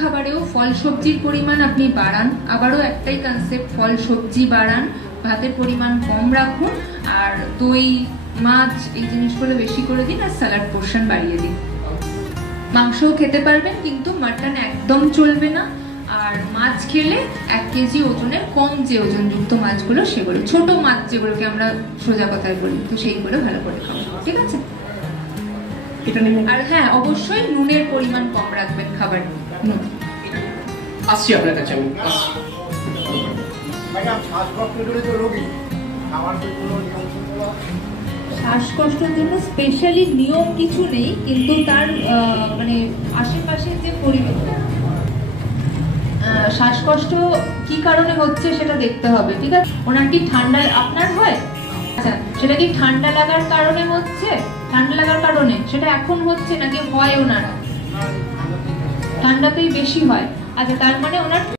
খাবারেও ফল সবজির পরিমাণ আপনি বাড়ান। আবারও একটাই কনসেপ্ট, ফল সবজি বাড়ান, ভাতের পরিমাণ কম রাখুন, আর দই মাছ এই জিনিসগুলো বেশি করে দিন, আর স্যালাড পোর্শন বাড়িয়ে দিন। মাংসও খেতে পারবেন, কিন্তু মাটন একদম চলবে না। আর মাছ খেলে 1 কেজি ওজনের কম যে ওজনযুক্ত মাছগুলো, সেগুলো ছোট মাছ যেগুলোকে আমরা সোজা কথায় বলি, তো সেইগুলো ভালো করে খাবো, ঠিক আছে? আর হ্যাঁ, অবশ্যই নুনের পরিমাণ কম রাখবেন খাবার। নুন আসছি আপনার কাছে। শ্বাসকষ্টের জন্য স্পেশালি নিয়ম কিছু নেই, কিন্তু তার মানে আশেপাশে যে পরিবেশ, শ্বাসকষ্ট কি কারণে হচ্ছে সেটা দেখতে হবে, ঠিক আছে? ওনার কি ঠান্ডা আপনার হয়? আচ্ছা, সেটা কি ঠান্ডা লাগার কারণে হচ্ছে? ঠান্ডা লাগার কারণে সেটা এখন হচ্ছে নাকি হয় ওনার ঠান্ডাতেই বেশি হয়? আচ্ছা, তার মানে ওনার